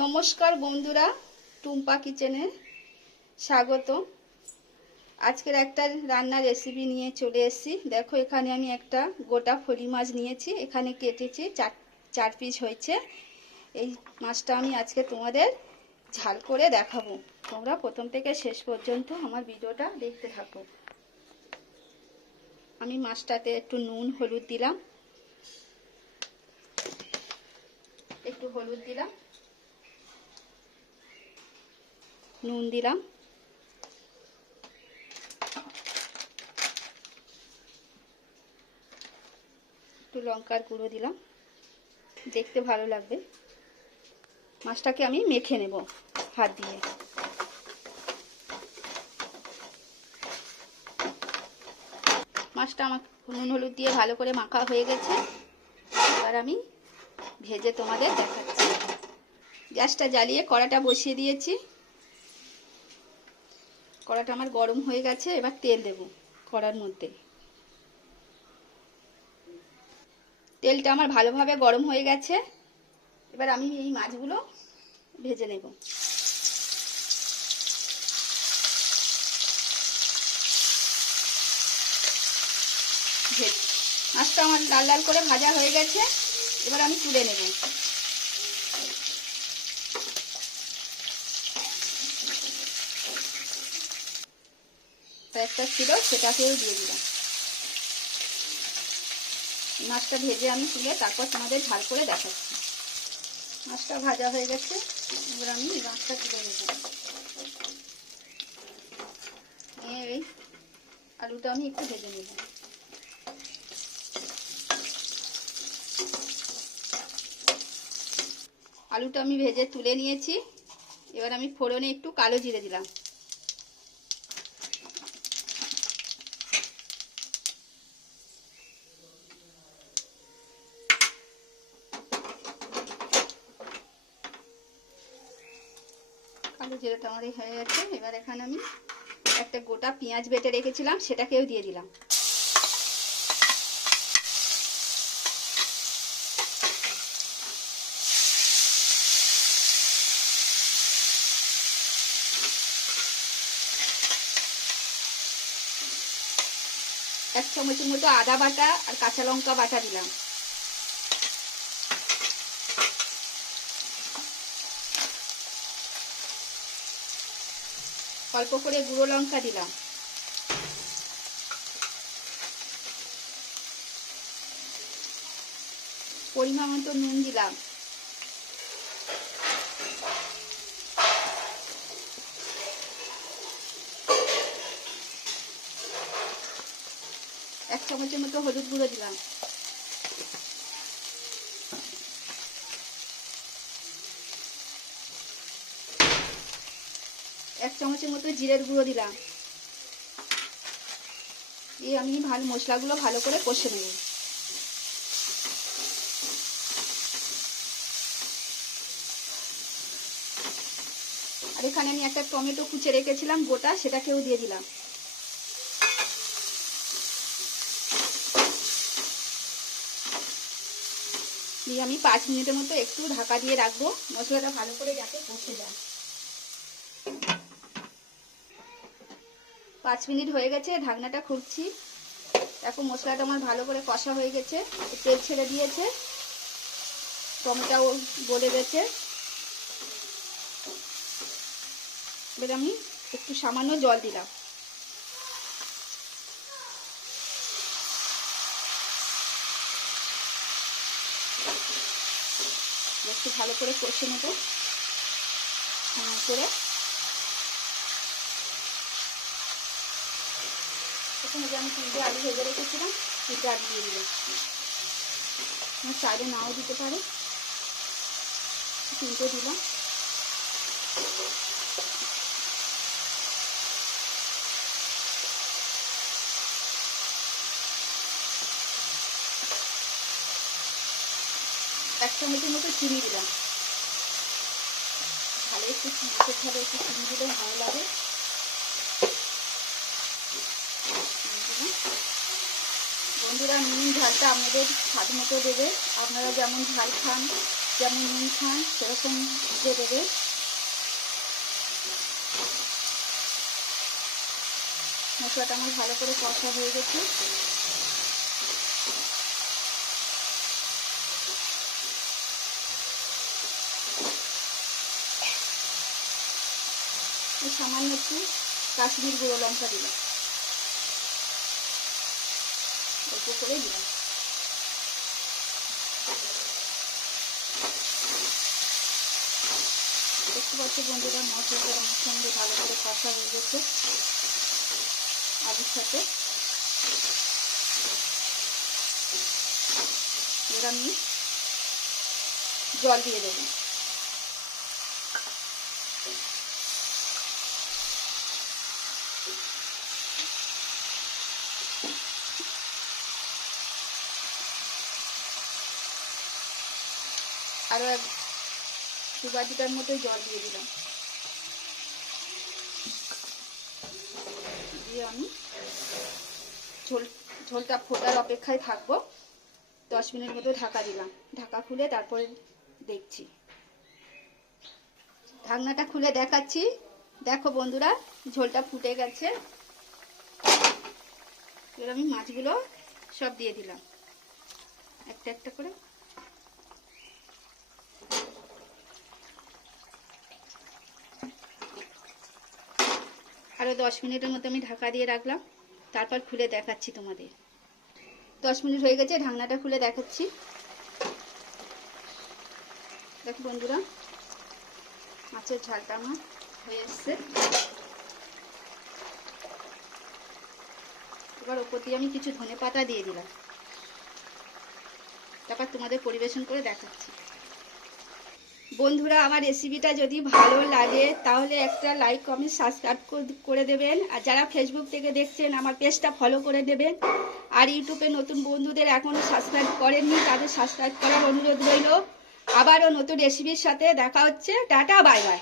নমস্কার বন্ধুরা, টুম্পা কিচেনে স্বাগত। আজকের একটা রান্নার রেসিপি নিয়ে চলে এসেছি। দেখো, এখানে আমি একটা গোটা ফলি মাছ নিয়েছি, এখানে কেটেছি, চার পিস হয়েছে। এই মাছটা আমি আজকে তোমাদের ঝাল করে দেখাবো। তোমরা প্রথম থেকে শেষ পর্যন্ত আমার ভিডিওটা দেখতে থাকো। আমি মাছটাতে একটু নুন হলুদ দিলাম, একটু হলুদ দিলাম, নুন দিলাম, একটু লঙ্কার গুঁড়ো দিলাম, দেখতে ভালো লাগবে। মাছটাকে আমি মেখে নেব হাত দিয়ে। মাছটা আমার নুন হলুদ দিয়ে ভালো করে মাখা হয়ে গেছে। এবার আমি ভেজে তোমাদের দেখাচ্ছি। গ্যাসটা জ্বালিয়ে কড়াটা বসিয়ে দিয়েছি। কড়াটা আমার গরম হয়ে গেছে। এবার তেল দেব কড়ার মধ্যে। তেলটা আমার ভালোভাবে গরম হয়ে গেছে। এবার আমি এই মাছগুলো ভেজে নেব। মাছটা আমার লাল লাল করে ভাজা হয়ে গেছে। এবার আমি তুলে নেব। একটা ছিল, সেটাকেও দিয়ে দিলাম। মাছটা ভেজে আমি তুলে তারপর তোমাদের ঝাল করে দেখাচ্ছি। মাছটা ভাজা হয়ে গেছে। এবার আমি মাছটা তুলে নেব। এই আলুটা আমি একটু ভেজে নেব। আলুটা আমি ভেজে তুলে নিয়েছি। এবার আমি ফোড়নে একটু কালো জিরে দিলাম। কালো জিরেটা আমার হয়ে গেছে। এবার এখানে আমি একটা গোটা পেঁয়াজ বেটে রেখেছিলাম, সেটাকেও দিয়ে দিলাম। এক চামচের মতো আদা বাটা আর কাঁচা লঙ্কা বাটা দিলাম। অল্প করে গুঁড়ো লঙ্কা দিলাম। পরিমাণ মতো নুন দিলাম। এক চামচের মতো হলুদ গুঁড়ো দিলাম। এক চামচের মতো জিরের গুঁড়ো দিলাম। এই আমি মশলাগুলো ভালো করে কষে নেব। আর এখানে আমি একটা টমেটো কুচে রেখেছিলাম গোটা, সেটাকেও দিয়ে দিলাম। দিয়ে আমি 5 মিনিটের মতো একটু ঢাকা দিয়ে রাখবো, মশলাটা ভালো করে যাতে কষে যায়। 5 মিনিট হয়ে গেছে, ঢাকনাটা খুলছি। এখন মশলাটা আমার ভালো করে কষা হয়ে গেছে, তেল ছেড়ে দিয়েছে, টমেটোও গলে গেছে। এবার আমি একটু সামান্য জল দিলাম। একটু ভালো করে কষে নেব করে। এখানে যে আমি 3টে আলু ভেজে রেখেছিলাম, 3টে আলু দিয়ে দিলাম। আমার চাইলে নাও দিতে পারে, 3টে দিলাম। এক চামচের মতো চিনি দিলাম। ভালো একটু মাছের ঝালে একটু চিনি দিলে ভালো লাগে। বন্ধুরা, নুন ঝালটা আপনাদের স্বাদ মতো দেবে। আপনারা যেমন ঝাল খান যেমন নুন খান সেরকম দিয়ে দেবে। মশলাটা আমার ভালো করে কষা হয়ে গেছে। সামান্য একটু কাশ্মীর গুঁড়ো লঙ্কা দিলাম, অল্প করে দিলাম। দেখতে পাচ্ছি বন্ধুরা মশলাটা আমার সঙ্গে ভালো করে কষা হয়ে গেছে আলুর সাথে। এবার আমি জল দিয়ে দেবো। আরো 2 বাটিটার মতো জল দিয়ে দিলাম। দিয়ে আমি ঝোলটা ফোটার অপেক্ষায় থাকবো। 10 মিনিট মতো ঢাকা দিলাম। ঢাকা খুলে তারপরে দেখছি। ঢাকনাটা খুলে দেখাচ্ছি। দেখো বন্ধুরা ঝোলটা ফুটে গেছে। এবার আমি মাছগুলো সব দিয়ে দিলাম একটা একটা করে। আরো 10 মিনিটের মতো আমি ঢাকা দিয়ে রাখলাম, তারপর খুলে দেখাচ্ছি তোমাদের। 10 মিনিট হয়ে গেছে, ঢাকনাটা খুলে দেখাচ্ছি। দেখো বন্ধুরা মাছের ঝালটা আমার হয়ে এসছে। এবার ওপর দিয়ে আমি কিছু ধনেপাতা দিয়ে দিলাম, তারপর তোমাদের পরিবেশন করে দেখাচ্ছি। বন্ধুরা আমার রেসিপিটা যদি ভালো লাগে তাহলে একটা লাইক কমেন্ট সাবস্ক্রাইব করে দেবেন। আর যারা ফেসবুক থেকে দেখছেন আমার পেজটা ফলো করে দেবেন। আর ইউটিউবে নতুন বন্ধুদের এখনও সাবস্ক্রাইব করেননি তাদের সাবস্ক্রাইব করার অনুরোধ রইল। আবারও নতুন রেসিপির সাথে দেখা হচ্ছে। Tata bye bye.